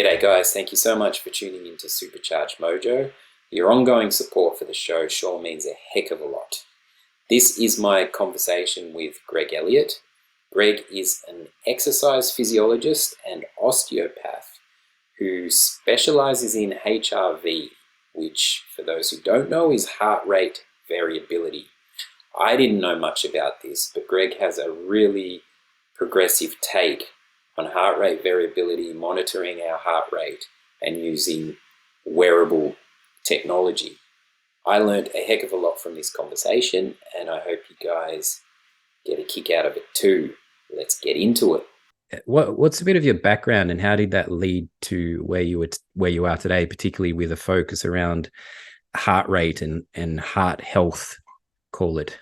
G'day guys, thank you so much for tuning into Supercharged Mojo. Your ongoing support for the show sure means a heck of a lot. This is my conversation with Greg Elliott. Greg is an exercise physiologist and osteopath who specializes in HRV, which for those who don't know is heart rate variability. I didn't know much about this, but Greg has a really progressive take on heart rate variability, monitoring our heart rate, and using wearable technology. I learned a heck of a lot from this conversation, and I hope you guys get a kick out of it too. Let's get into it. What's a bit of your background, and how did that lead to where you are today, particularly with a focus around heart rate and heart health, call it?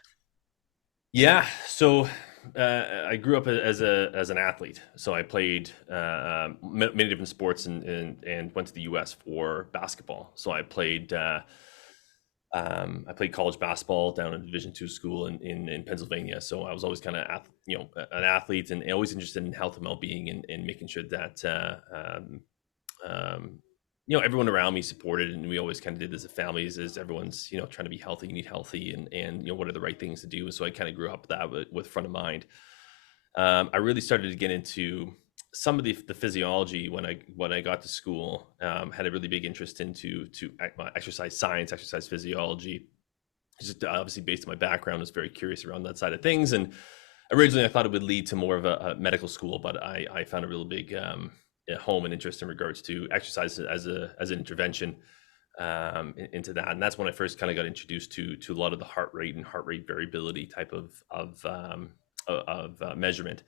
Yeah, so I grew up as an athlete. So I played many different sports and went to the U.S. for basketball. So I played college basketball down in Division II school in Pennsylvania. So I was always kind of an athlete and always interested in health and well-being and making sure that everyone around me supported, and we always kind of did this as families, as everyone's, trying to be healthy, you need healthy, and what are the right things to do. So I kind of grew up that with front of mind. I really started to get into some of the physiology when I got to school. Had a really big interest into exercise science, exercise physiology. Just obviously based on my background, I was very curious around that side of things. And originally I thought it would lead to more of a medical school, but I found a real big home and interest in regards to exercise as an intervention into that. And that's when I first kind of got introduced to a lot of the heart rate and heart rate variability type of measurement.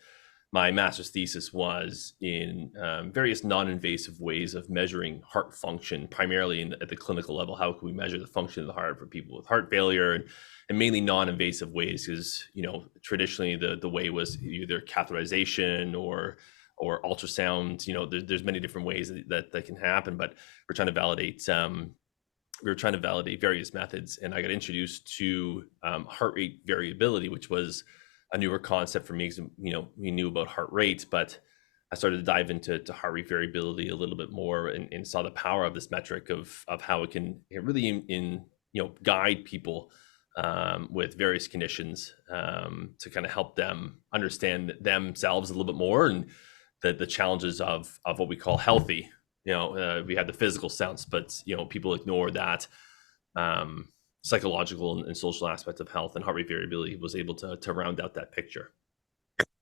My master's thesis was in various non-invasive ways of measuring heart function, primarily at the clinical level. How can we measure the function of the heart for people with heart failure, and mainly non-invasive ways? Because traditionally the way was either catheterization or ultrasound. There's many different ways that can happen, but we're trying to validate various methods. And I got introduced to heart rate variability, which was a newer concept for me, because we knew about heart rate, but I started to dive into heart rate variability a little bit more, and saw the power of this metric of how it can really guide people with various conditions to kind of help them understand themselves a little bit more, and the challenges of what we call healthy. We have the physical sense, but people ignore that psychological and social aspect of health, and heart rate variability was able to round out that picture.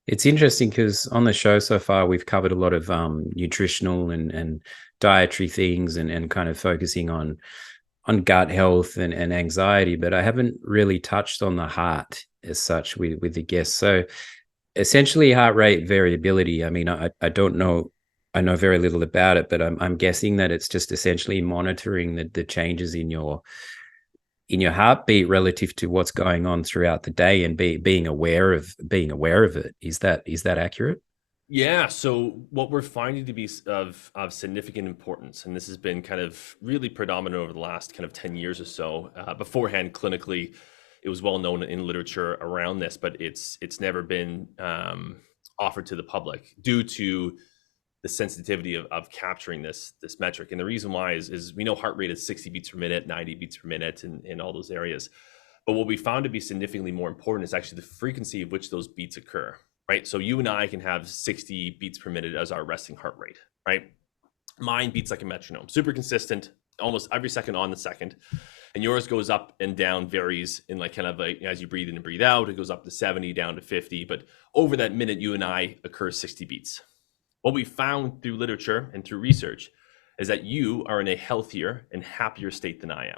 It's interesting because on the show so far, we've covered a lot of nutritional and dietary things, and kind of focusing on gut health and anxiety, but I haven't really touched on the heart as such with the guests. So essentially heart rate variability, I mean, I don't know, I know very little about it, but I'm guessing that it's just essentially monitoring the changes in your heartbeat relative to what's going on throughout the day, and being aware of it. Is that accurate? Yeah. So what we're finding to be of significant importance, and this has been kind of really predominant over the last kind of 10 years or so. Beforehand, clinically, it was well known in literature around this, but it's never been offered to the public due to the sensitivity of capturing this metric. And the reason why is we know heart rate is 60 beats per minute, 90 beats per minute, in all those areas. But what we found to be significantly more important is actually the frequency of which those beats occur, right? So you and I can have 60 beats per minute as our resting heart rate, right? Mine beats like a metronome, super consistent, almost every second on the second. And yours goes up and down, varies in like kind of like as you breathe in and breathe out, it goes up to 70, down to 50. But over that minute, you and I occur 60 beats. What we found through literature and through research is that you are in a healthier and happier state than I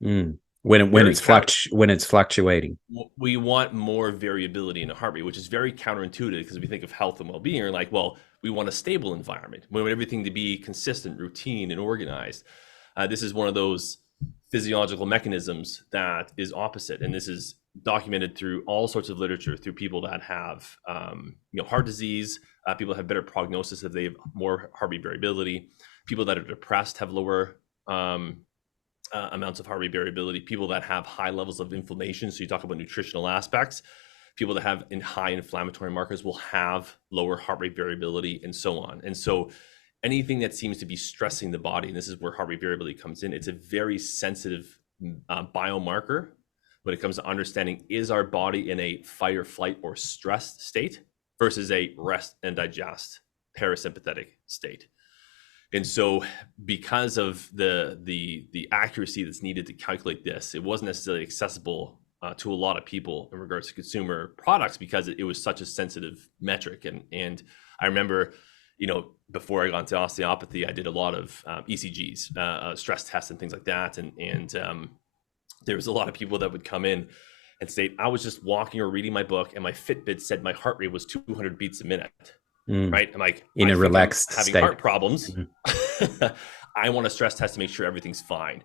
am. When it's fluctuating. We want more variability in the heart rate, which is very counterintuitive, because we think of health and well-being, you're like, well, we want a stable environment. We want everything to be consistent, routine, and organized. This is one of those physiological mechanisms that is opposite, and this is documented through all sorts of literature, through people that have heart disease, people that have better prognosis if they have more heart rate variability, people that are depressed have lower amounts of heart rate variability, people that have high levels of inflammation. So you talk about nutritional aspects, people that have high inflammatory markers will have lower heart rate variability, and so on. And so anything that seems to be stressing the body, and this is where heart rate variability comes in, it's a very sensitive biomarker when it comes to understanding, is our body in a fight or flight or stress state versus a rest and digest parasympathetic state. And so because of the accuracy that's needed to calculate this, it wasn't necessarily accessible to a lot of people in regards to consumer products, because it was such a sensitive metric. And I remember, before I got into osteopathy, I did a lot of ECGs, stress tests and things like that. And there was a lot of people that would come in and say, I was just walking or reading my book and my Fitbit said my heart rate was 200 beats a minute. Right? I'm like, in a relaxed having state. heart problems. I want to stress test to make sure everything's fine.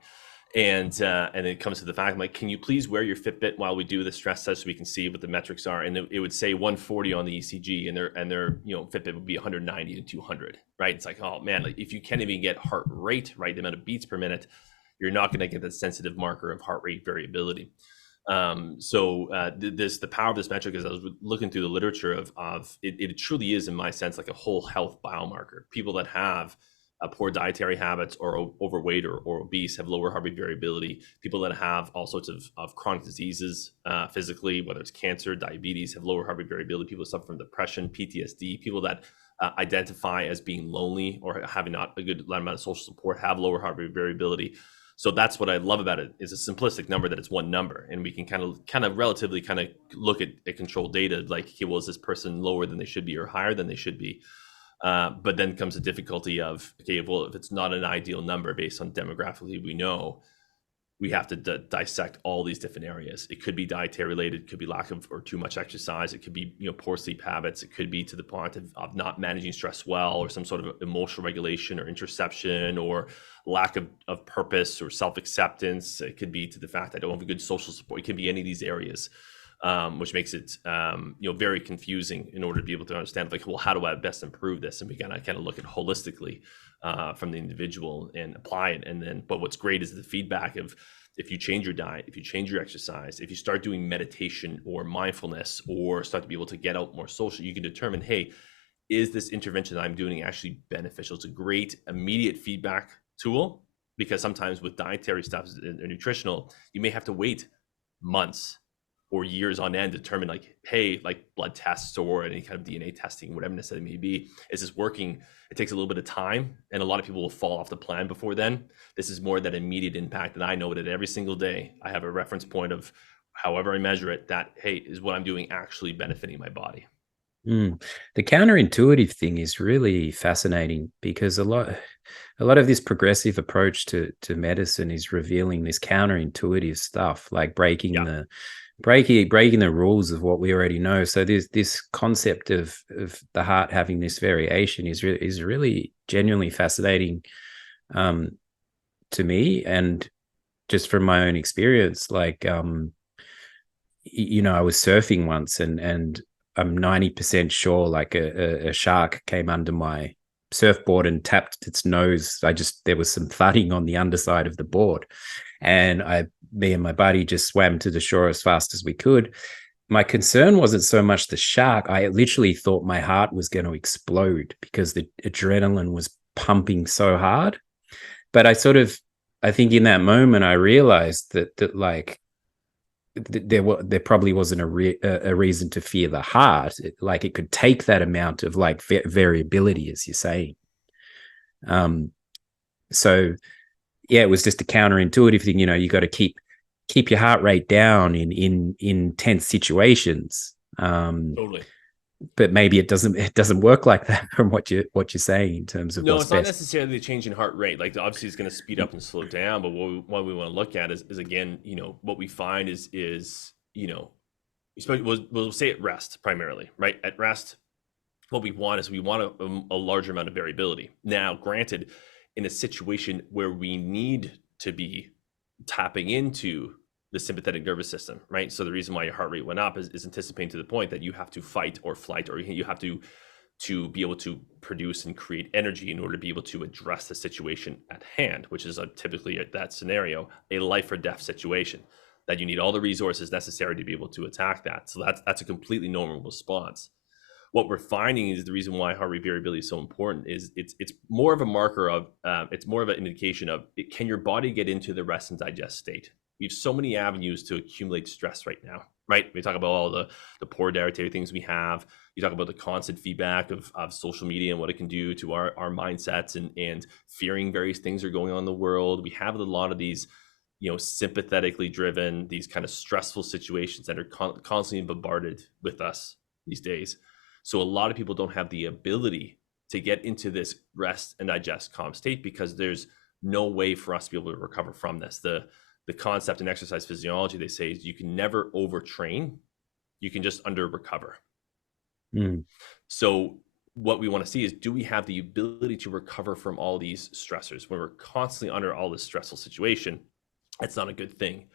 And it comes to the fact, I'm like, can you please wear your Fitbit while we do the stress test so we can see what the metrics are? And it would say 140 on the ECG, and their Fitbit would be 190 to 200. Right? It's like, oh man, like if you can't even get heart rate, right, the amount of beats per minute, you're not going to get that sensitive marker of heart rate variability. The power of this metric is, I was looking through the literature of it truly is, in my sense, like a whole health biomarker. People that have poor dietary habits or overweight or obese have lower heart rate variability. People that have all sorts of chronic diseases physically, whether it's cancer, diabetes, have lower heart rate variability. People that suffer from depression, PTSD, people that identify as being lonely or having not a good amount of social support have lower heart rate variability. So that's what I love about it, is a simplistic number, that it's one number, and we can kind of relatively look at controlled data, like, okay, well, is this person lower than they should be or higher than they should be? But then comes the difficulty of, okay, well, if it's not an ideal number based on demographically, we know we have to dissect all these different areas. It could be dietary related, it could be lack of or too much exercise, it could be poor sleep habits, it could be to the point of not managing stress well, or some sort of emotional regulation or interception, or lack of purpose or self-acceptance. It could be to the fact that I don't have a good social support. It could be any of these areas, which makes it very confusing in order to be able to understand, like, well, how do I best improve this? And we gotta kind of look at holistically from the individual and apply it. But what's great is the feedback of, if you change your diet, if you change your exercise, if you start doing meditation or mindfulness, or start to be able to get out more social, you can determine, hey, is this intervention that I'm doing actually beneficial? It's a great immediate feedback tool, because sometimes with dietary stuff or nutritional, you may have to wait months or years on end to determine, like, hey, like blood tests or any kind of DNA testing, whatever it may be, is this working? It takes a little bit of time, and a lot of people will fall off the plan before then. This is more that immediate impact, and I know that every single day I have a reference point of, however I measure it, that, hey, is what I'm doing actually benefiting my body? The counterintuitive thing is really fascinating, because a lot of this progressive approach to medicine is revealing this counterintuitive stuff, like breaking the rules of what we already know. So there's this concept of the heart having this variation is really genuinely fascinating to me. And just from my own experience, like I was surfing once, and I'm 90% sure, like a shark came under my surfboard and tapped its nose. There was some thudding on the underside of the board, and me and my buddy just swam to the shore as fast as we could. My concern wasn't so much the shark. I literally thought my heart was going to explode because the adrenaline was pumping so hard. But I think in that moment I realized that like, there probably wasn't a reason to fear the heart. It could take that amount of like variability, as you're saying. So yeah, it was just a counterintuitive thing. You got to keep your heart rate down in tense situations. Totally. But maybe it doesn't work like that from what you're saying in terms of what's it's not best. necessarily a change in heart rate. Like, obviously it's going to speed up and slow down, but what we want to look at is again, what we find is we'll say at rest primarily, right? At rest, what we want is a larger amount of variability. Now, granted, in a situation where we need to be tapping into the sympathetic nervous system, right? So the reason why your heart rate went up is anticipating to the point that you have to fight or flight, or you have to be able to produce and create energy in order to be able to address the situation at hand, which is typically at that scenario, a life or death situation, that you need all the resources necessary to be able to attack that. So that's a completely normal response. what we're finding is the reason why heart rate variability is so important is it's more of a marker of it's more of an indication of can your body get into the rest and digest state. We have so many avenues to accumulate stress right now, right? We talk about all the poor dietary things we have. You talk about the constant feedback of social media and what it can do to our mindsets and fearing various things are going on in the world. We have a lot of these, sympathetically driven, these kind of stressful situations that are constantly bombarded with us these days. So a lot of people don't have the ability to get into this rest and digest calm state because there's no way for us to be able to recover from this. The concept in exercise physiology, they say, is you can never overtrain, you can just under recover. So what we want to see is, do we have the ability to recover from all these stressors? When we're constantly under all this stressful situation, that's not a good thing.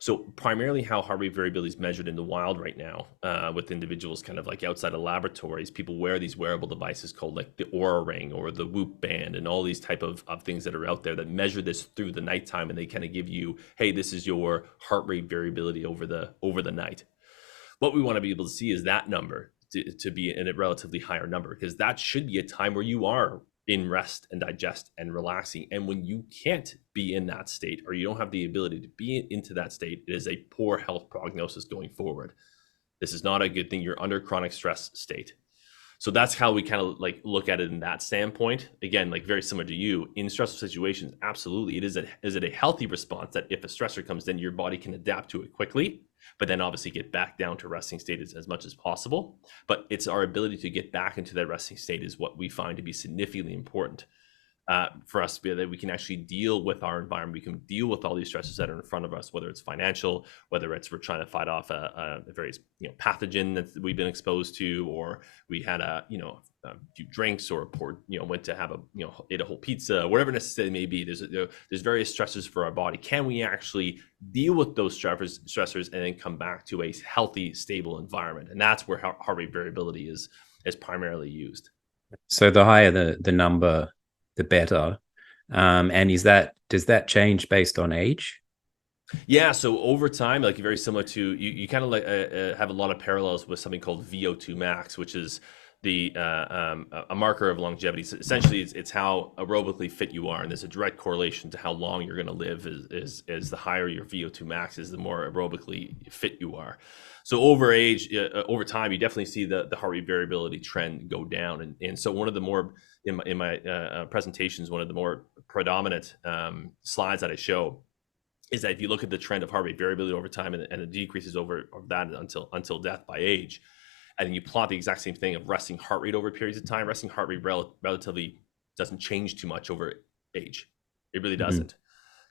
So primarily how heart rate variability is measured in the wild right now with individuals kind of like outside of laboratories, people wear these wearable devices called like the Oura Ring or the Whoop Band and all these type of things that are out there that measure this through the nighttime, and they kind of give you, hey, this is your heart rate variability over the night. What we want to be able to see is that number to be in a relatively higher number, because that should be a time where you are in rest and digest and relaxing. And when you can't be in that state, or you don't have the ability to be into that state, it is a poor health prognosis going forward. This is not a good thing. You're under chronic stress state. So that's how we kind of like look at it in that standpoint. Again, like very similar to you, in stressful situations, absolutely. Is it a healthy response that if a stressor comes in, your body can adapt to it quickly, but then obviously get back down to resting state as much as possible. But it's our ability to get back into that resting state is what we find to be significantly important for us to be that we can actually deal with our environment. We can deal with all these stresses that are in front of us, whether it's financial, whether it's we're trying to fight off a various pathogen that we've been exposed to, or we had a few drinks, or went to have ate a whole pizza, whatever necessarily may be. There's various stresses for our body. Can we actually deal with those stressors and then come back to a healthy, stable environment? And that's where heart rate variability is primarily used. So the higher the number, the better. And does that change based on age? Yeah, so over time, like very similar to you kind of like have a lot of parallels with something called VO2 max, which is a marker of longevity. So essentially, it's how aerobically fit you are, and there's a direct correlation to how long you're going to live. Is the higher your VO2 max is, the more aerobically fit you are. So over time, you definitely see the heart rate variability trend go down. And so one of the more in my presentations, one of the more predominant slides that I show is that if you look at the trend of heart rate variability over time and it decreases over that until death by age, and then you plot the exact same thing of resting heart rate over periods of time, resting heart rate relatively doesn't change too much over age. It really doesn't.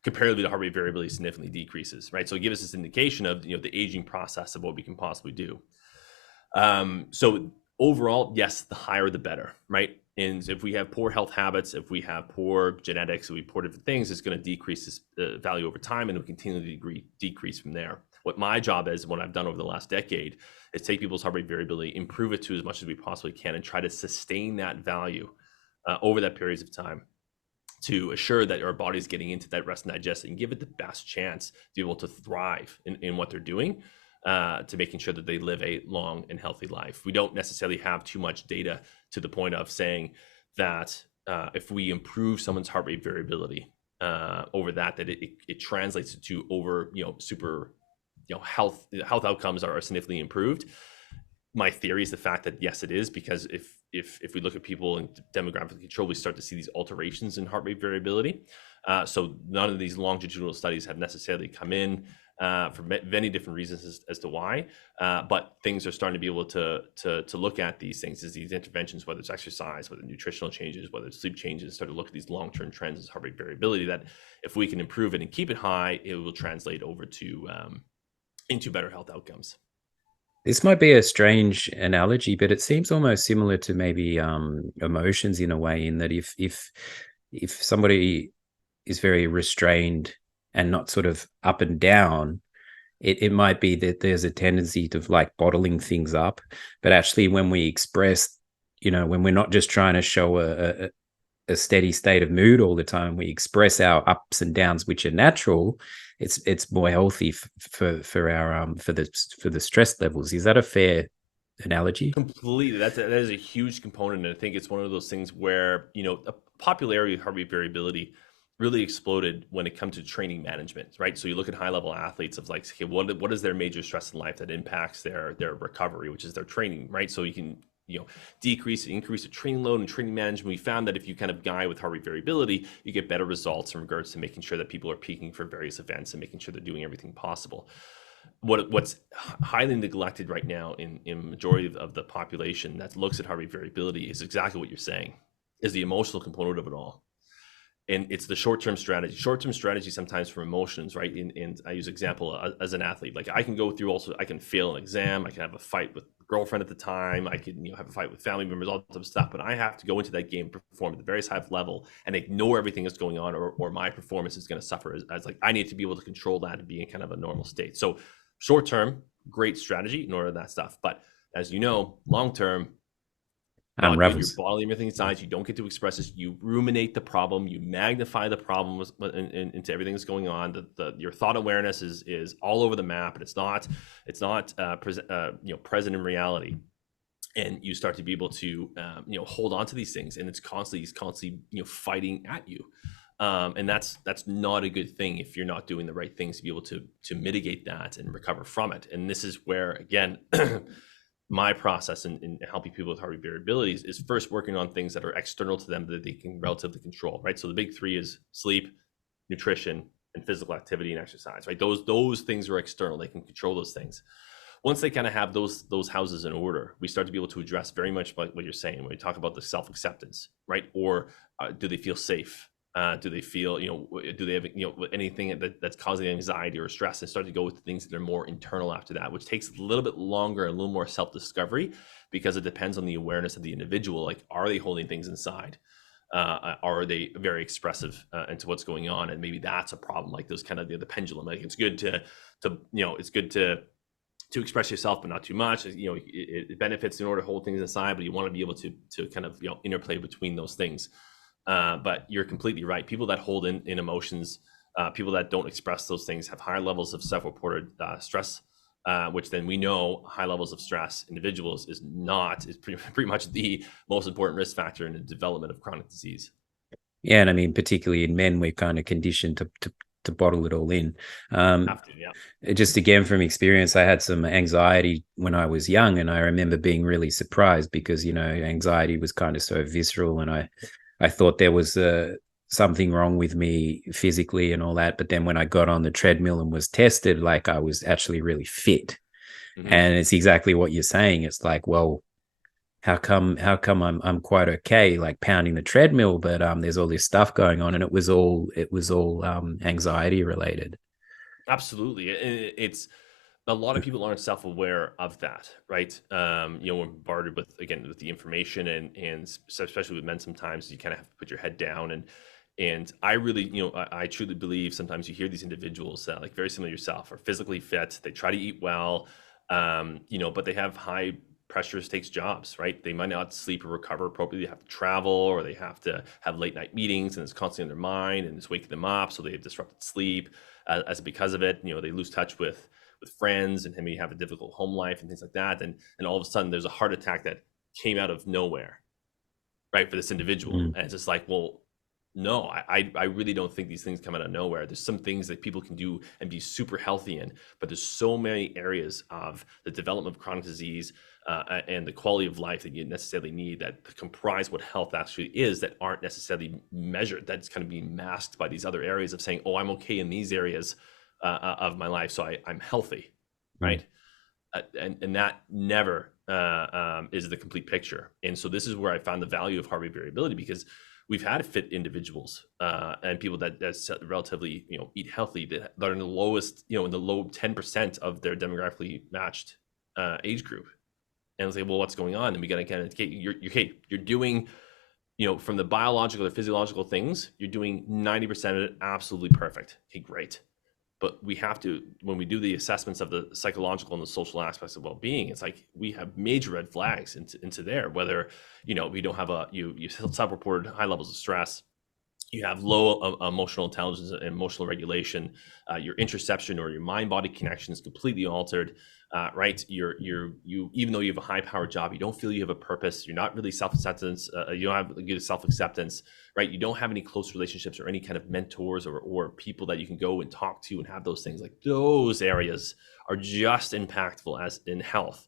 Comparatively, the heart rate variability significantly decreases, right? So it gives us this indication of the aging process of what we can possibly do. So overall, yes, the higher the better, right? And if we have poor health habits, if we have poor genetics, if we have poor different things, it's going to decrease this value over time, and it'll continue to decrease from there. What my job is, what I've done over the last decade, is take people's heart rate variability, improve it to as much as we possibly can, and try to sustain that value over that periods of time, to assure that our body's getting into that rest and digest and give it the best chance to be able to thrive in what they're doing, to making sure that they live a long and healthy life. We don't necessarily have too much data to the point of saying that if we improve someone's heart rate variability over that it translates to over super health outcomes are significantly improved. My theory is the fact that yes, it is, because if we look at people in demographic control, we start to see these alterations in heart rate variability. So none of these longitudinal studies have necessarily come in for many different reasons as to why, but things are starting to be able to look at these things as these interventions, whether it's exercise, whether nutritional changes, whether it's sleep changes, start to look at these long-term trends as heart rate variability, that if we can improve it and keep it high, it will translate over to into better health outcomes. This might be a strange analogy, but it seems almost similar to maybe emotions in a way, in that if somebody is very restrained and not sort of up and down, it might be that there's a tendency to like bottling things up. But actually, when we express, when we're not just trying to show a steady state of mood all the time, we express our ups and downs, which are natural. It's more healthy for our for the stress levels. Is that a fair analogy? Completely. That is a huge component. And I think it's one of those things where, the popularity of heart rate variability really exploded when it comes to training management, right? So you look at high level athletes of like, okay, what is their major stress in life that impacts their recovery, which is their training, right? So you can, increase the training load and training management. We found that if you kind of guide with heart rate variability, you get better results in regards to making sure that people are peaking for various events and making sure they're doing everything possible. What's highly neglected right now in majority of the population that looks at heart rate variability is exactly what you're saying, is the emotional component of it all. And it's the short-term strategy sometimes for emotions, right? And I use example as an athlete, like I can go through, also I can fail an exam, I can have a fight with a girlfriend at the time, I can have a fight with family members, all that type of stuff, but I have to go into that game, perform at the very highest level and ignore everything that's going on, or my performance is going to suffer, as like I need to be able to control that and be in kind of a normal state. So short term, great strategy in order to that stuff, but as you know, long term, not good. You're Unravels. bottling everything inside. You don't get to express this. You ruminate the problem. You magnify the problem into everything that's going on. Your thought awareness is all over the map, and it's not present in reality. And you start to be able to hold on to these things, and it's constantly fighting at you. And that's not a good thing if you're not doing the right things to be able to mitigate that and recover from it. And this is where, again, my process in helping people with heart rate variability is first working on things that are external to them that they can relatively control, right? So the big three is sleep, nutrition, and physical activity and exercise, right? Those things are external. They can control those things. Once they kind of have those houses in order, we start to be able to address very much like what you're saying when we talk about the self-acceptance, right? Or do they feel safe? Do they feel, do they have, anything that's causing anxiety or stress, and start to go with things that are more internal after that, which takes a little bit longer, a little more self-discovery, because it depends on the awareness of the individual. Like, are they holding things inside? Are they very expressive into what's going on? And maybe that's a problem, like those kind of the pendulum. Like it's good to express yourself, but not too much. It benefits in order to hold things inside, but you want to be able to kind of interplay between those things. But you're completely right. People that hold in emotions, people that don't express those things, have higher levels of self-reported stress, which then we know high levels of stress individuals is pretty much the most important risk factor in the development of chronic disease. Yeah, and I mean, particularly in men, we're kind of conditioned to bottle it all in. Have to, yeah. Just again from experience, I had some anxiety when I was young, and I remember being really surprised because anxiety was kind of so visceral, and I thought there was something wrong with me physically and all that. But then when I got on the treadmill and was tested, like I was actually really fit. Mm-hmm. And it's exactly what you're saying. It's like, well, how come I'm quite okay, like pounding the treadmill, but there's all this stuff going on, and it was all anxiety related. Absolutely. It's a lot of people aren't self-aware of that, right? We're bombarded with the information, and especially with men, sometimes you kind of have to put your head down. And I really, I truly believe sometimes you hear these individuals that, like very similar to yourself, are physically fit. They try to eat well, but they have high pressure stakes jobs, right? They might not sleep or recover appropriately. They have to travel, or they have to have late night meetings, and it's constantly in their mind, and it's waking them up. So they have disrupted sleep. As because of it, they lose touch with friends, and maybe have a difficult home life and things like that. And all of a sudden there's a heart attack that came out of nowhere, right, for this individual. And it's just like, well, no, I really don't think these things come out of nowhere. There's some things that people can do and be super healthy in, but there's so many areas of the development of chronic disease and the quality of life that you necessarily need that comprise what health actually is, that aren't necessarily measured. That's kind of being masked by these other areas of saying, oh, I'm okay in these areas of my life, so I'm healthy, right? And that never is the complete picture. And so this is where I found the value of heart rate variability, because we've had fit individuals and people that relatively eat healthy, that are in the lowest, in the low 10% of their demographically matched age group. And it's like, well, what's going on? And we got to kind of, you're doing, from the biological or physiological things, you're doing 90% of it absolutely perfect. Okay, great. But we have to, when we do the assessments of the psychological and the social aspects of well-being, it's like we have major red flags into there, whether, we don't have you self-reported high levels of stress, you have low emotional intelligence and emotional regulation, your interoception or your mind-body connection is completely altered. right? You even though you have a high powered job, you don't feel you have a purpose. You're not really self-acceptance. You don't have good self-acceptance, right? You don't have any close relationships or any kind of mentors or people that you can go and talk to and have those things. Like those areas are just impactful as in health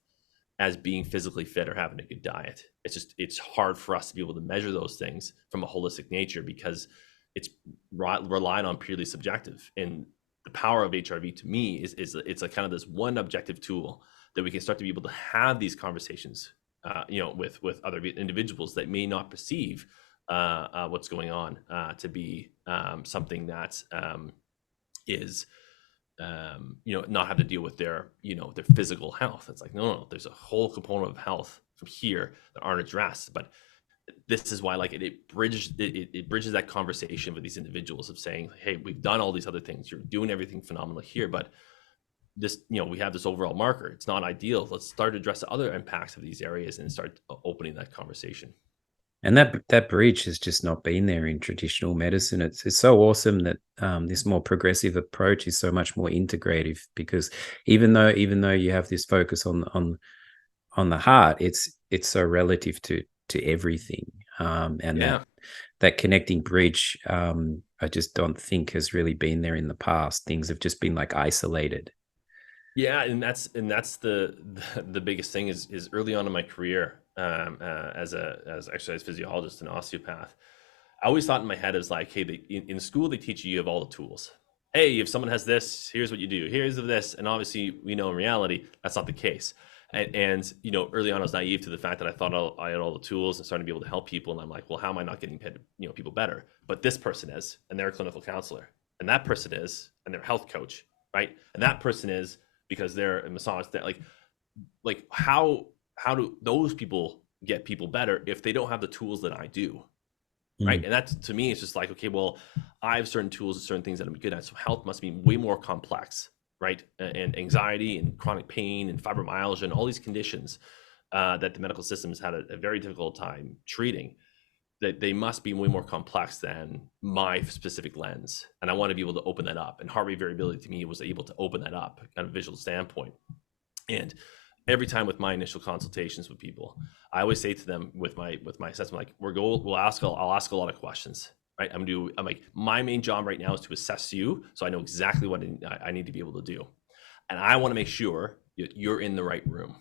as being physically fit or having a good diet. It's hard for us to be able to measure those things from a holistic nature because it's relied on purely subjective. And the power of HRV to me is it's a kind of this one objective tool that we can start to be able to have these conversations, with other individuals that may not perceive what's going on to be something that is not have to deal with their physical health. It's like, no, there's a whole component of health from here that aren't addressed. But this is why, like, it bridges that conversation with these individuals of saying, hey, we've done all these other things. You're doing everything phenomenal here, but this, we have this overall marker. It's not ideal. Let's start to address the other impacts of these areas and start opening that conversation. And that bridge has just not been there in traditional medicine. It's so awesome that this more progressive approach is so much more integrative, because even though you have this focus on the heart, it's so relative to everything. And that connecting bridge, I just don't think has really been there in the past. Things have just been like isolated. Yeah, and that's the biggest thing is early on in my career as exercise physiologist and osteopath. I always thought in my head is like, hey, in school they teach you have all the tools. Hey, if someone has this, here's what you do. Here's this, and obviously we know in reality that's not the case. And early on I was naive to the fact that I thought I had all the tools and started to be able to help people. And I'm like, well, how am I not getting people better? But this person is, and they're a clinical counselor, and that person is, and they're a health coach, right? And that person is, because they're a massage. That like how do those people get people better if they don't have the tools that I do, right? And that to me is just like, okay, well, I have certain tools and certain things that I'm good at, so health must be way more complex, right? And anxiety and chronic pain and fibromyalgia and all these conditions that the medical system has had a very difficult time treating, that they must be way more complex than my specific lens. And I want to be able to open that up. And heart rate variability to me was able to open that up kind of visual standpoint. And every time with my initial consultations with people, I always say to them with my assessment, like I'll ask a lot of questions, right? I'm like, my main job right now is to assess you, so I know exactly what I need to be able to do. And I want to make sure you're in the right room,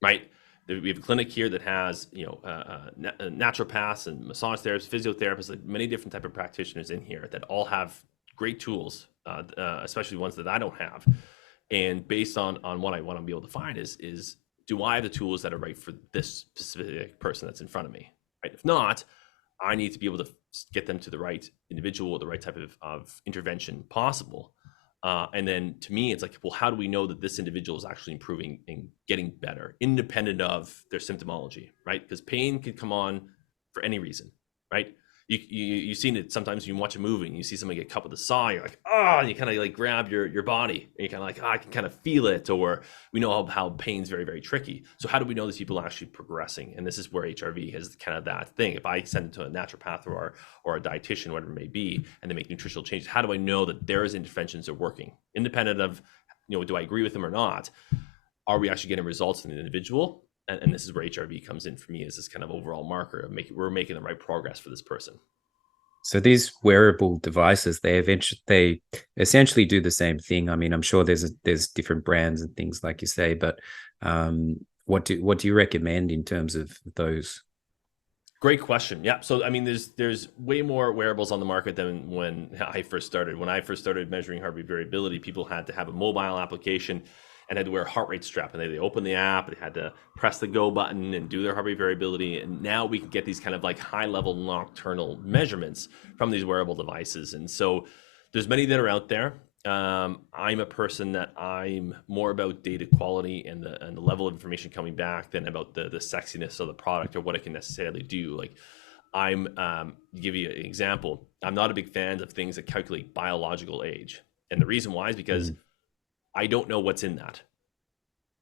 right? We have a clinic here that has, naturopaths and massage therapists, physiotherapists, like many different type of practitioners in here that all have great tools, especially ones that I don't have. And based on what I want to be able to find is do I have the tools that are right for this specific person that's in front of me, right? If not, I need to be able to get them to the right individual or the right type of intervention possible. And then to me, it's like, well, how do we know that this individual is actually improving and getting better, independent of their symptomology, right? Because pain could come on for any reason, right? You've seen it sometimes. You watch a movie and you see somebody get cut with a saw. You're like, and you kind of like grab your body and you're kind of like, I can kind of feel it. Or we know how pain's very, very tricky. So how do we know these people are actually progressing? And this is where HRV has kind of that thing. If I send it to a naturopath or a dietitian, whatever it may be, and they make nutritional changes, how do I know that their interventions are working, independent of, do I agree with them or not? Are we actually getting results in the individual? And this is where HRV comes in for me, as this kind of overall marker of we're making the right progress for this person. So these wearable devices, they essentially do the same thing. I mean, I'm sure there's different brands and things like you say, but what do you recommend in terms of those? Great question. Yeah. So I mean, there's way more wearables on the market than when I first started. When I first started measuring heart rate variability, people had to have a mobile application and had to wear a heart rate strap, and they opened the app, they had to press the go button and do their heart rate variability. And now we can get these kind of like high level nocturnal measurements from these wearable devices. And so there's many that are out there. I'm a person that I'm more about data quality and the level of information coming back than about the sexiness of the product or what it can necessarily do. Like give you an example. I'm not a big fan of things that calculate biological age. And the reason why is because I don't know what's in that.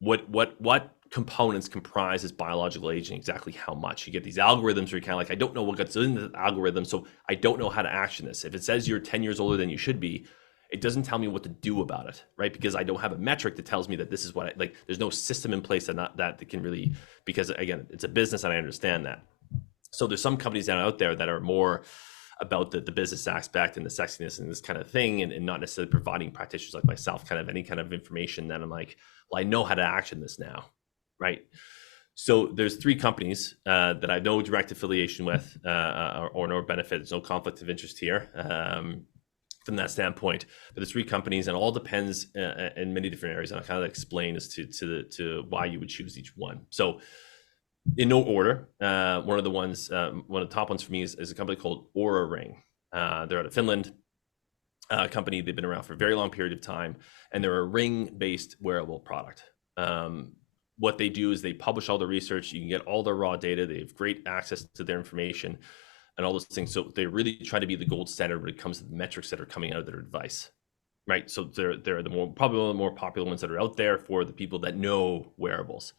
What components comprises biological age and exactly how much. You get these algorithms where you're kind of like, I don't know what gets in the algorithm, so I don't know how to action this. If it says you're 10 years older than you should be, It doesn't tell me what to do about it, right? Because I don't have a metric that tells me that this is what I like. There's no system in place that can really, because again, it's a business and I understand that. So there's some companies out there that are more about the business aspect and the sexiness and this kind of thing, and not necessarily providing practitioners like myself kind of any kind of information that I'm like, well, I know how to action this now, right? So there's 3 companies that I have no direct affiliation with or no benefit. There's no conflict of interest here from that standpoint. But there's 3 companies, and it all depends in many different areas. And I'll kind of explain as to why you would choose each one. So in no order, one of the top ones for me is a company called Oura Ring. They're out of Finland. Company. They've been around for a very long period of time, and they're a ring-based wearable product. What they do is they publish all the research. You can get all their raw data. They have great access to their information and all those things. So they really try to be the gold standard when it comes to the metrics that are coming out of their advice, right? So they're probably one of the more popular ones that are out there for the people that know wearables.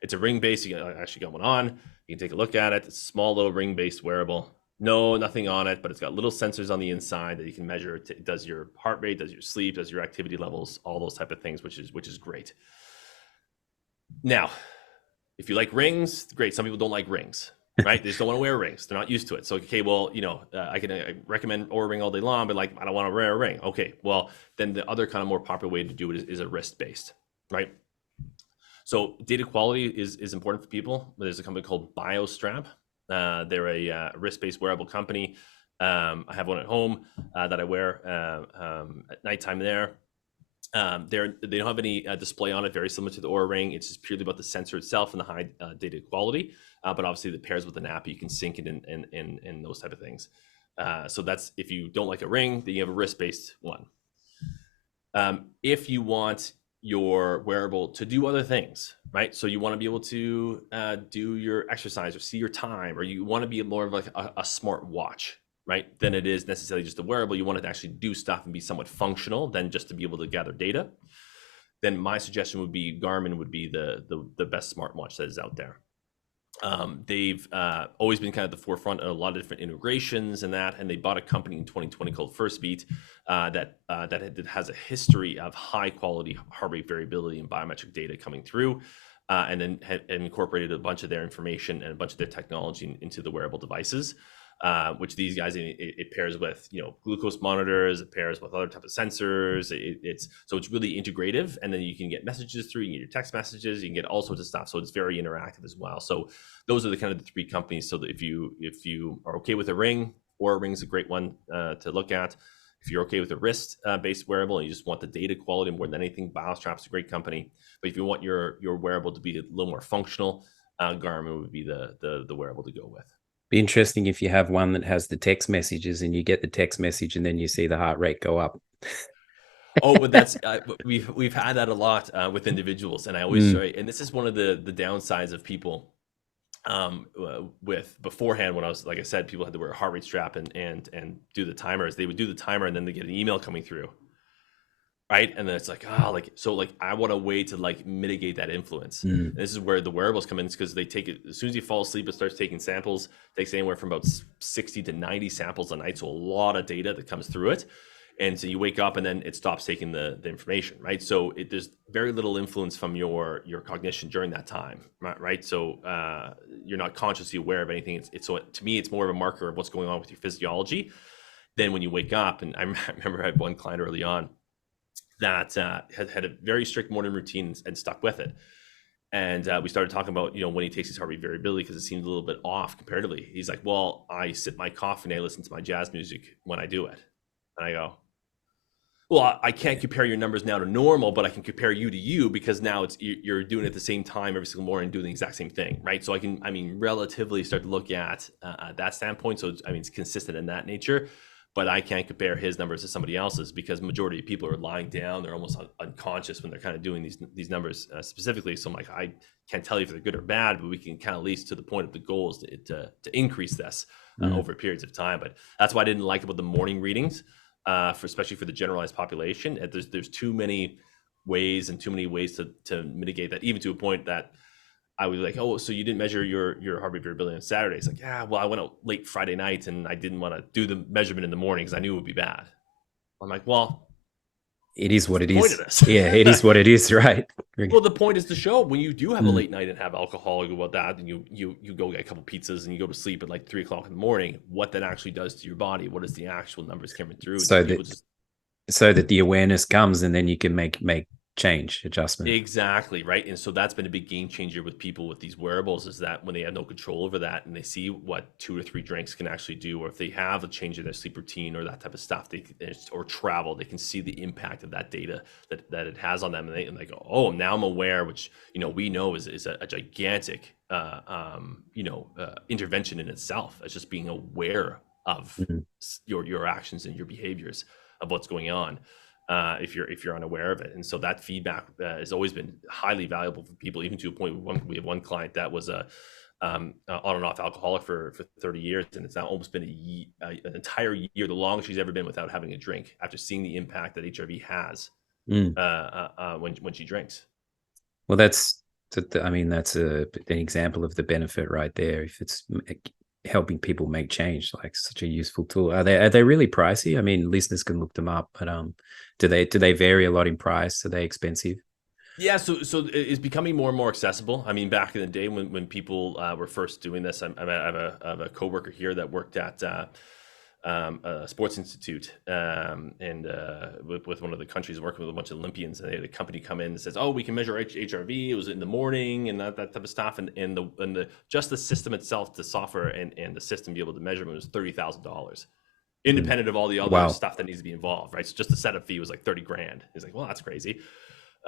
It's a ring-based. You actually got one on. You can take a look at it. It's a small little ring-based wearable. No, nothing on it, but it's got little sensors on the inside that you can measure. It does your heart rate, does your sleep, does your activity levels, all those type of things, which is great. Now, if you like rings, great. Some people don't like rings, right? They just don't want to wear rings. They're not used to it. So, okay, well, I can recommend Oura Ring all day long, but like, I don't want to wear a ring. Okay, well, then the other kind of more popular way to do it is a wrist-based, right? So data quality is important for people. There's a company called BioStrap. They're a wrist-based wearable company. I have one at home that I wear at nighttime there. They don't have any display on it, very similar to the Oura Ring. It's just purely about the sensor itself and the high data quality. But obviously, it pairs with an app. You can sync it and those type of things. So that's if you don't like a ring, then you have a wrist-based one. If you want your wearable to do other things, right? So you want to be able to do your exercise or see your time, or you want to be more of like a smart watch, right? Than it is necessarily just a wearable. You want it to actually do stuff and be somewhat functional than just to be able to gather data. Then my suggestion would be Garmin would be the best smartwatch that is out there. They've always been kind of the forefront of a lot of different integrations and they bought a company in 2020 called Firstbeat that has a history of high quality heart rate variability and biometric data coming through, and then incorporated a bunch of their information and a bunch of their technology into the wearable devices. Which these guys, it pairs with glucose monitors, it pairs with other types of sensors. It's really integrative, and then you can get messages through. You can get your text messages, you can get all sorts of stuff. So it's very interactive as well. So those are the kind of the 3 companies. So that if you are okay with a ring, Oura Ring's a great one to look at. If you're okay with a wrist-based wearable and you just want the data quality more than anything, BioStrap's a great company. But if you want your wearable to be a little more functional, Garmin would be the wearable to go with. Be interesting if you have one that has the text messages and you get the text message and then you see the heart rate go up. Oh, but that's we've had that a lot with individuals, and I always try. And this is one of the downsides of people with beforehand when I was, like I said, people had to wear a heart rate strap and do the timers. They would do the timer and then they get an email coming through. Right. And then it's like, I want a way to mitigate that influence. And this is where the wearables come in, because they take it as soon as you fall asleep, it starts taking samples. It takes anywhere from about 60 to 90 samples a night. So a lot of data that comes through it. And so you wake up and then it stops taking the information. Right. So there's very little influence from your cognition during that time. Right. So you're not consciously aware of anything. So to me, it's more of a marker of what's going on with your physiology than when you wake up. And I remember I had one client early on that had a very strict morning routine and stuck with it. And we started talking about, when he takes his heart rate variability, because it seemed a little bit off comparatively. He's like, well, I sip my coffee and I listen to my jazz music when I do it. And I go, well, I can't compare your numbers now to normal, but I can compare you to you, because now you're doing it at the same time every single morning, doing the exact same thing, right? So I can, relatively start to look at that standpoint. So it's consistent in that nature. But I can't compare his numbers to somebody else's, because majority of people are lying down. They're almost unconscious when they're kind of doing these numbers specifically. So I'm like, I can't tell you if they're good or bad, but we can kind of at least to the point of the goal is to increase this over periods of time. But that's why I didn't like about the morning readings, especially for the generalized population. There's too many ways to mitigate that, even to a point that I was like, oh, so you didn't measure your heart rate variability on Saturday? It's like, yeah, well, I went out late Friday night and I didn't want to do the measurement in the morning because I knew it would be bad. I'm like, well, it is What's what the it point of is. this? Yeah, it is what it is, right? Well, the point is to show when you do have a Mm. late night and have alcohol or about that, and you go get a couple pizzas and you go to sleep at like 3 o'clock in the morning, what that actually does to your body, what is the actual numbers coming through? And so So people that just the awareness comes, and then you can make change adjustment. exactly right. And so that's been a big game changer with people with these wearables, is that when they have no control over that and they see what 2 or 3 drinks can actually do, or if they have a change in their sleep routine or that type of stuff, or travel, they can see the impact of that data that it has on them. And they go, oh, now I'm aware, which, we know is a gigantic, intervention in itself, as just being aware of Mhm. your actions and your behaviors of what's going on. If you're unaware of it. And so that feedback has always been highly valuable for people, even to a point where we have one client that was a on and off alcoholic for 30 years, and it's now almost been an entire year, the longest she's ever been without having a drink, after seeing the impact that HRV has Mm. when she drinks. Well, I mean, that's an example of the benefit right there. If it's helping people make change, like such a useful tool. Are they really pricey? I mean, listeners can look them up, but do they vary a lot in price? Are they expensive? Yeah, so it's becoming more and more accessible. I mean, back in the day when people were first doing this, I have a coworker here that worked at a sports institute, and with one of the countries, working with a bunch of Olympians, and they had a company come in and says, "Oh, we can measure HRV." It was in the morning and that type of stuff, and the just the system itself, the software and the system be able to measure it was $30,000, Mm. independent of all the other Wow. stuff that needs to be involved, right? So just the setup fee was like 30 grand. He's like, well, that's crazy.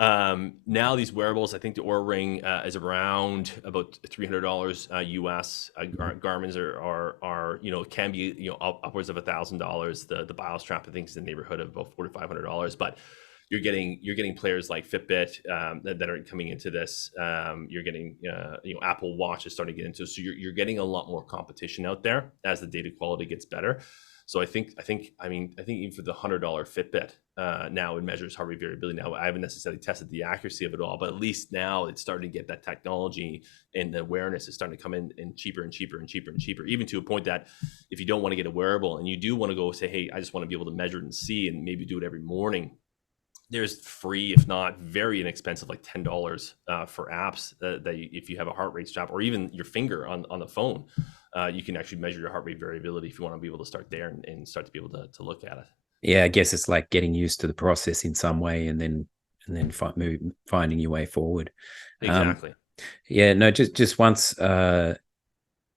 Now these wearables, I think the Oura Ring is around about $300 US. Garmin's are can be upwards of $1,000. The BioStrap, I think, is in the neighborhood of about $400 to $500. But you're getting players like Fitbit that are coming into this. You're getting Apple Watch is starting to get into. So you're getting a lot more competition out there as the data quality gets better. So I think even for the $100 Fitbit, now it measures heart rate variability. Now I haven't necessarily tested the accuracy of it all, but at least now it's starting to get that technology, and the awareness is starting to come in cheaper and cheaper and cheaper and cheaper, even to a point that if you don't want to get a wearable and you do want to go say, hey, I just want to be able to measure it and see, and maybe do it every morning, there's free, if not very inexpensive, like $10 for apps if you have a heart rate strap, or even your finger on the phone, you can actually measure your heart rate variability if you want to be able to start there and start to be able to look at it. Yeah, I guess it's like getting used to the process in some way, and then finding your way forward. Exactly. Yeah, no, just once.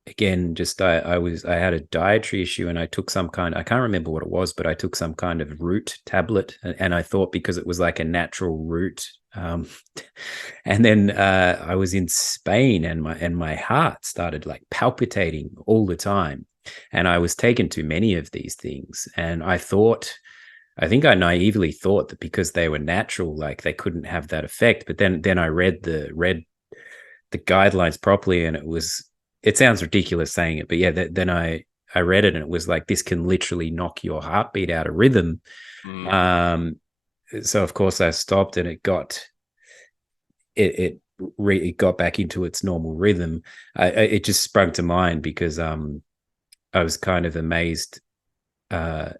Again, just I had a dietary issue, and I took some kind, I can't remember what it was, but I took some kind of root tablet, and I thought because it was like a natural root. And then I was in Spain, and my heart started like palpitating all the time, and I was taking too many of these things, and I think I naively thought that because they were natural, like they couldn't have that effect. But then I read the guidelines properly, and it sounds ridiculous saying it, but yeah, then I read it, and it was like, this can literally knock your heartbeat out of rhythm. Mm. So of course I stopped, and it got back into its normal rhythm. It just sprung to mind because I was kind of amazed. I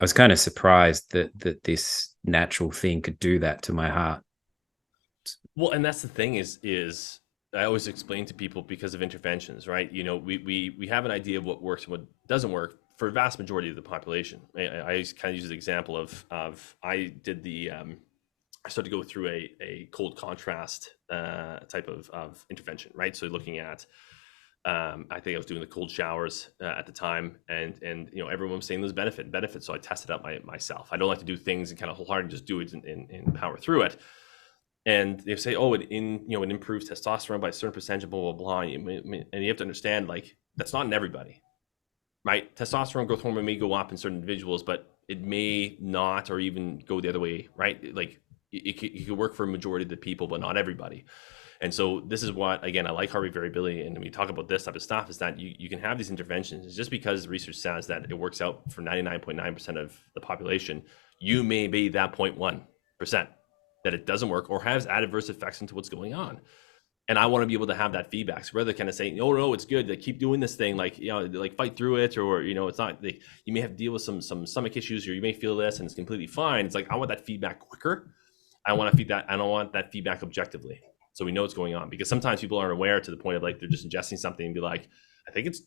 was kind of surprised that this natural thing could do that to my heart. Well, and that's the thing is I always explain to people, because of interventions, right? We have an idea of what works and what doesn't work for a vast majority of the population. I kind of use the example of I did I started to go through a cold contrast type of intervention, right? So looking at I think I was doing the cold showers at the time, and everyone was saying there's benefits. So I tested out myself. I don't like to do things and kind of wholeheartedly just do it and power through it. And they say, oh, it improves testosterone by a certain percentage, blah blah blah. And you have to understand, like, that's not in everybody, right? Testosterone growth hormone may go up in certain individuals, but it may not, or even go the other way, right? Like it could work for a majority of the people, but not everybody. And so this is what, again, I like heart rate variability. And when we talk about this type of stuff, is that you can have these interventions. Just because research says that it works out for 99.9% of the population, you may be that 0.1% that it doesn't work or has adverse effects into what's going on. And I want to be able to have that feedback. So rather than kind of saying, no, it's good, like keep doing this thing, like, like fight through it, or, it's not, like, you may have to deal with some stomach issues, or you may feel this and it's completely fine. It's like, I want that feedback quicker. I want that feedback objectively, so we know what's going on. Because sometimes people aren't aware to the point of like, they're just ingesting something and be like, I think it's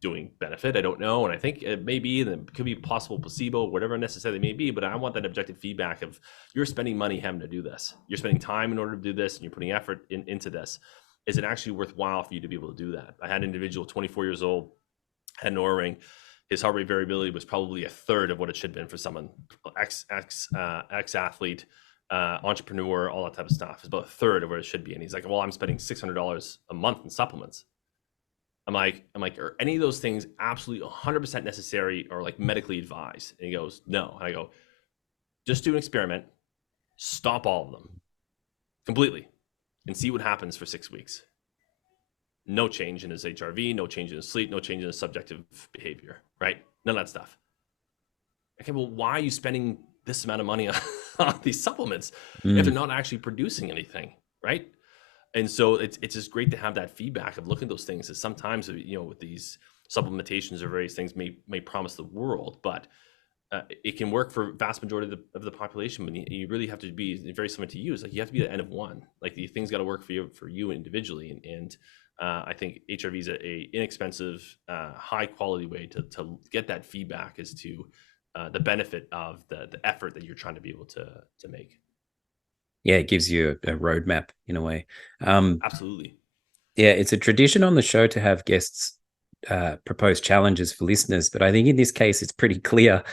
doing benefit, I don't know, and I think it may be, and it could be possible placebo, whatever necessarily may be, but I want that objective feedback of, you're spending money having to do this, you're spending time in order to do this, and you're putting effort into this. Is it actually worthwhile for you to be able to do that? I had an individual, 24 years old, had an Oura ring. His heart rate variability was probably a third of what it should have been for someone ex-athlete, entrepreneur, all that type of stuff. It's about a third of where it should be. And he's like, well, I'm spending $600 a month in supplements. I'm like, are any of those things absolutely 100% necessary or like medically advised? And he goes, no. And I go, just do an experiment, stop all of them completely, and see what happens for 6 weeks. No change in his HRV, no change in his sleep, no change in his subjective behavior, right? None of that stuff. Okay, well, why are you spending this amount of money on these supplements if they're not actually producing anything, right? And so it's just great to have that feedback of looking at those things. As sometimes, with these supplementations or various things may promise the world, but it can work for vast majority of the population. But you really have to be very similar to you. It's like you have to be the N of one. Like the things got to work for you individually. And I think HRV is a inexpensive, high quality way to get that feedback as to the benefit of the effort that you're trying to be able to make. Yeah, it gives you a roadmap in a way. Absolutely. Yeah, it's a tradition on the show to have guests propose challenges for listeners, but I think in this case it's pretty clear.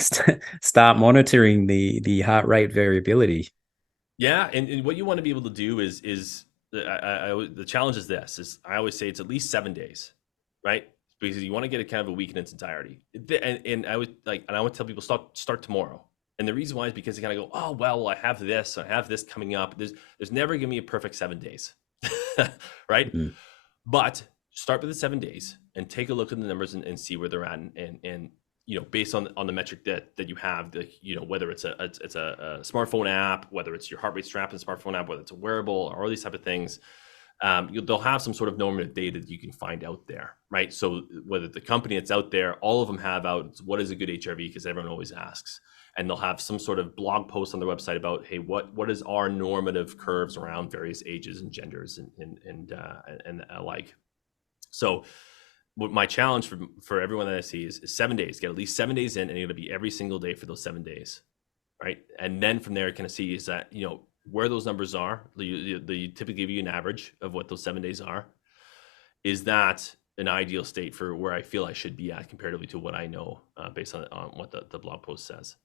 Start monitoring the heart rate variability. Yeah, and what you want to be able to do is the challenge is this: is I always say it's at least 7 days, right? Because you want to get a kind of a week in its entirety. And I would tell people start tomorrow. And the reason why is because they kind of go, oh, well, I have this coming up. There's never going to be a perfect 7 days, right? Mm-hmm. But start with the 7 days and take a look at the numbers and see where they're at. And based on the metric that you have, whether it's a smartphone app, whether it's your heart rate strap and smartphone app, whether it's a wearable or all these type of things, they'll have some sort of normative data that you can find out there, right? So whether the company that's out there, all of them have out what is a good HRV, because everyone always asks. And they'll have some sort of blog post on their website about, hey, what is our normative curves around various ages and genders and alike. So what my challenge for everyone that I see is 7 days. Get at least 7 days in, and it'll be every single day for those 7 days, right? And then from there, kind of see is that, where those numbers are. They typically give you an average of what those 7 days are. Is that an ideal state for where I feel I should be at comparatively to what I know based on what the blog post says?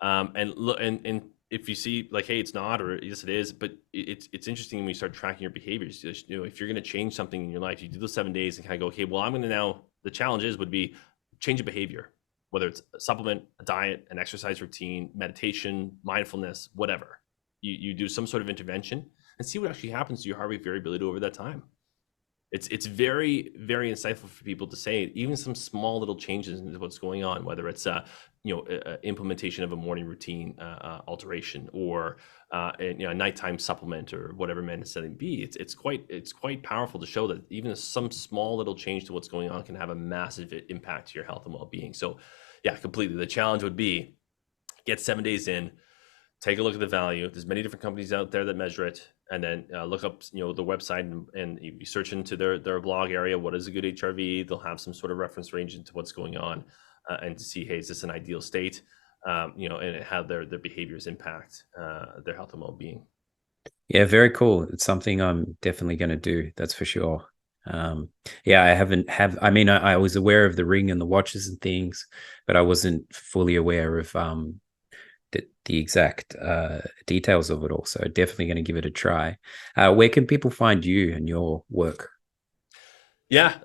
And look, and if you see like, hey, it's not, or yes, it is, but it's interesting when you start tracking your behaviors. If you're going to change something in your life, you do those 7 days and kind of go, okay, well, I'm going to now. The challenges would be change a behavior, whether it's a supplement, a diet, an exercise routine, meditation, mindfulness, whatever. You do some sort of intervention and see what actually happens to your heart rate variability over that time. It's very, very insightful for people to say even some small little changes into what's going on, whether it's implementation of a morning routine alteration, or a nighttime supplement, or whatever it may necessarily be. It's quite powerful to show that even some small little change to what's going on can have a massive impact to your health and well-being. So yeah, completely. The challenge would be get 7 days in, take a look at the value. There's many different companies out there that measure it, and then look up, the website and you search into their blog area. What is a good HRV? They'll have some sort of reference range into what's going on, and to see, hey, is this an ideal state? And how their behaviors impact their health and well-being. Yeah, very cool. It's something I'm definitely going to do. That's for sure. I was aware of the ring and the watches and things, but I wasn't fully aware of the exact details of it all. So definitely going to give it a try. Where can people find you and your work? Yeah,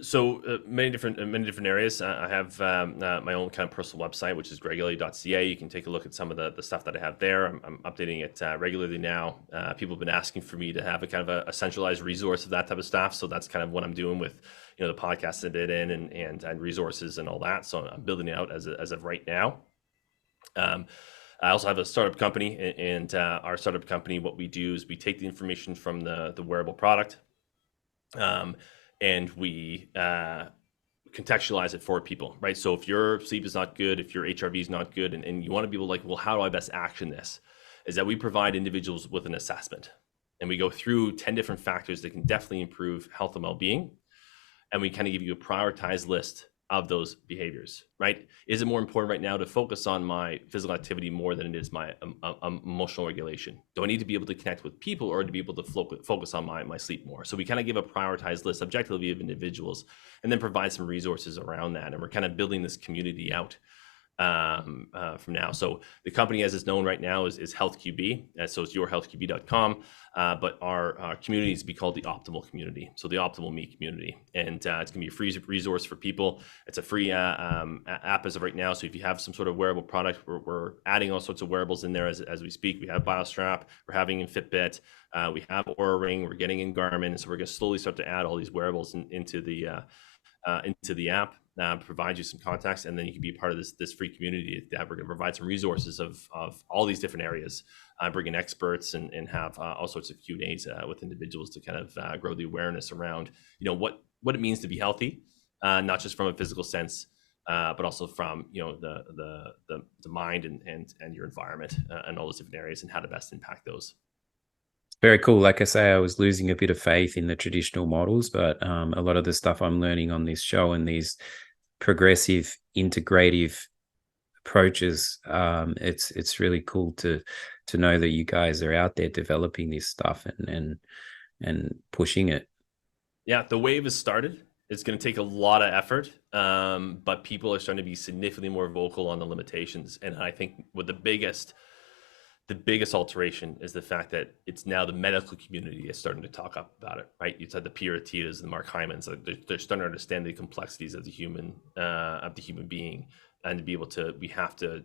so many different areas. I have my own kind of personal website, which is gregelliott.ca. You can take a look at some of the stuff that I have there. I'm updating it regularly now. People have been asking for me to have a kind of a centralized resource of that type of stuff. So that's kind of what I'm doing with the podcast I did in and resources and all that. So I'm building it out as of right now. I also have a startup company, and our startup company, what we do is we take the information from the wearable product, and we contextualize it for people, right? So if your sleep is not good, if your HRV is not good, and you want to be like, well, how do I best action this? Is that we provide individuals with an assessment, and we go through 10 different factors that can definitely improve health and well-being, and we kind of give you a prioritized list of those behaviors, right? Is it more important right now to focus on my physical activity more than it is my emotional regulation? Do I need to be able to connect with people, or to be able to focus on my sleep more? So we kind of give a prioritized list objectively of individuals, and then provide some resources around that. And we're kind of building this community out from now. So the company, as it's known right now, is HealthQB. So it's yourhealthqb.com. But our community is to be called the Optimal Community. So the Optimal Me Community. And it's going to be a free resource for people. It's a free app as of right now. So if you have some sort of wearable product, we're adding all sorts of wearables in there as we speak. We have BioStrap, we're having in Fitbit, we have Oura Ring, we're getting in Garmin. So we're going to slowly start to add all these wearables into the app. Provide you some context, and then you can be part of this free community that we're going to provide some resources of all these different areas, bring in experts, and have all sorts of Q&As with individuals to kind of grow the awareness around what it means to be healthy, not just from a physical sense, but also from the mind and your environment, and all those different areas, and how to best impact those. Very cool. Like I say, I was losing a bit of faith in the traditional models, but a lot of the stuff I'm learning on this show and these progressive, integrative approaches, it's really cool to know that you guys are out there developing this stuff and pushing it. Yeah, the wave has started. It's going to take a lot of effort, but people are starting to be significantly more vocal on the limitations. And I think with the biggest alteration is the fact that it's now the medical community is starting to talk up about it, right? You said the Pierre Atitas and the Mark Hymans, they're starting to understand the complexities of the human being, and to be able to, we have to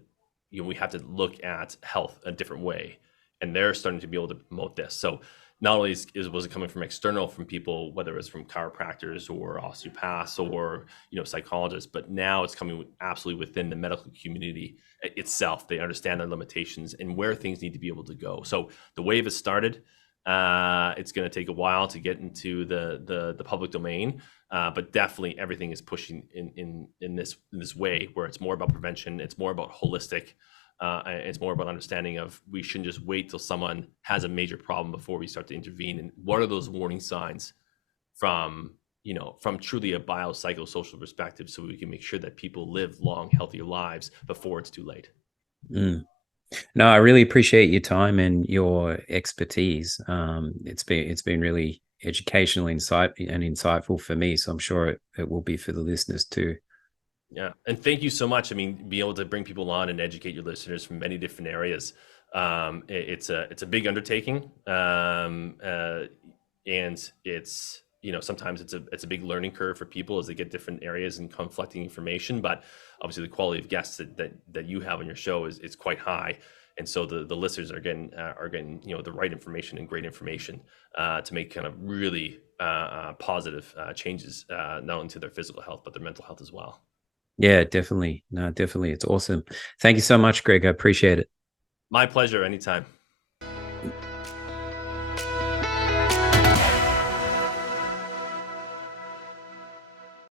look at health a different way, and they're starting to be able to promote this. So not only was it coming from external, from people, whether it's from chiropractors or osteopaths or psychologists, but now it's coming absolutely within the medical community itself. They understand their limitations and where things need to be able to go. So the wave has started. It's going to take a while to get into the public domain, but definitely everything is pushing in this way, where it's more about prevention. It's more about holistic. It's more about understanding of, we shouldn't just wait till someone has a major problem before we start to intervene. And what are those warning signs from truly a biopsychosocial perspective, so we can make sure that people live long, healthier lives before it's too late. No, I really appreciate your time and your expertise. It's been really educational, insightful for me. So I'm sure it will be for the listeners too. Yeah, and thank you so much. I mean, being able to bring people on and educate your listeners from many different areas, it's a big undertaking, and it's sometimes it's a big learning curve for people as they get different areas and conflicting information. But obviously, the quality of guests that you have on your show is quite high, and so the listeners are getting the right information and great information to make kind of really positive changes, not only to their physical health but their mental health as well. Yeah, definitely. No, definitely. It's awesome. Thank you so much, Greg. I appreciate it. My pleasure. Anytime.